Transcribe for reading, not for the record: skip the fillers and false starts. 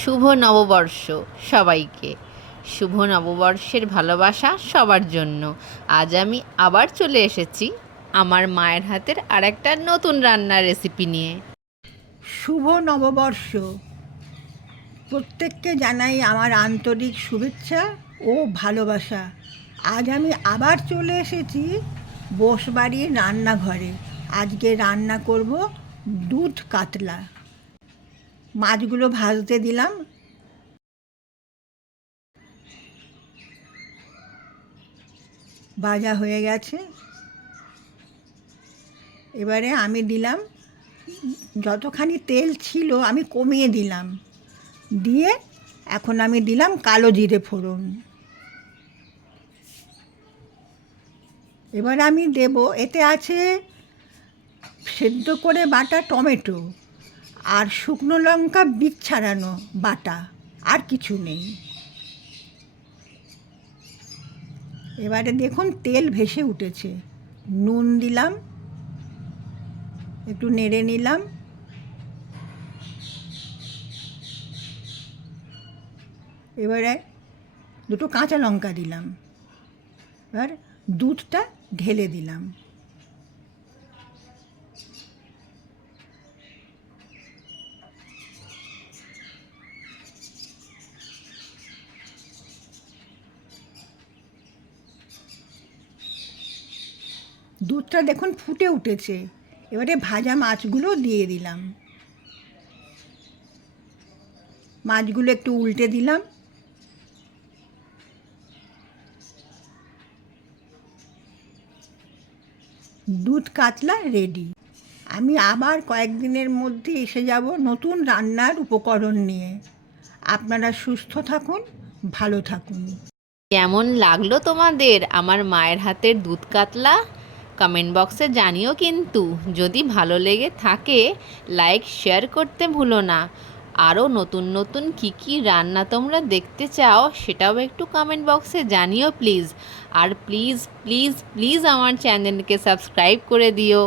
শুভ নববর্ষ সবাইকে। শুভ নববর্ষের ভালোবাসা সবার জন্য। আজ আমি আবার চলে এসেছি আমার মায়ের হাতের আরেকটা নতুন রান্নার রেসিপি নিয়ে। শুভ নববর্ষ। প্রত্যেককে জানাই আমার আন্তরিক শুভেচ্ছা ও ভালোবাসা। আজ আমি আবার চলে এসেছি বসবাড়ির রান্নাঘরে। আজকে রান্না করব দুধ কাতলা। মাছগুলো ভাজতে দিলাম। ভাজা হয়ে গেছে। এবারে আমি দিলাম, যতখানি তেল ছিল আমি কমিয়ে দিলাম, দিয়ে এখন আমি দিলাম কালো জিরে ফোড়ন। এবার আমি দেব, এতে আছে সেদ্ধ করে বাটা টমেটো আর শুকনো লঙ্কা বীজ ছাড়ানো বাটা, আর কিছু নেই। এবারে দেখুন তেল ভেসে উঠেছে। নুন দিলাম, একটু নেড়ে নিলাম। এবারে দুটো কাঁচা লঙ্কা দিলাম। এবার দুধটা ঢেলে দিলাম। দুধটা দেখুন ফুটে উঠেছে। এবারে ভাজা মাছগুলো দিয়ে দিলাম। মাছগুলো একটু উল্টে দিলাম। দুধ কাতলা রেডি। আমি আবার কয়েকদিনের মধ্যে এসে যাব নতুন রান্নার উপকরণ নিয়ে। আপনারা সুস্থ থাকুন, ভালো থাকুন। কেমন লাগলো তোমাদের আমার মায়ের হাতের দুধ কাতলা? কমেন্ট বক্সে জানিও কিন্তু। যদি ভালো লেগে থাকে লাইক শেয়ার করতে ভুলো না। আরও নতুন নতুন কী রান্না তোমরা দেখতে চাও সেটাও একটু কমেন্ট বক্সে জানিও প্লিজ। আর প্লিজ প্লিজ প্লিজ আমার চ্যানেলকে সাবস্ক্রাইব করে দিও।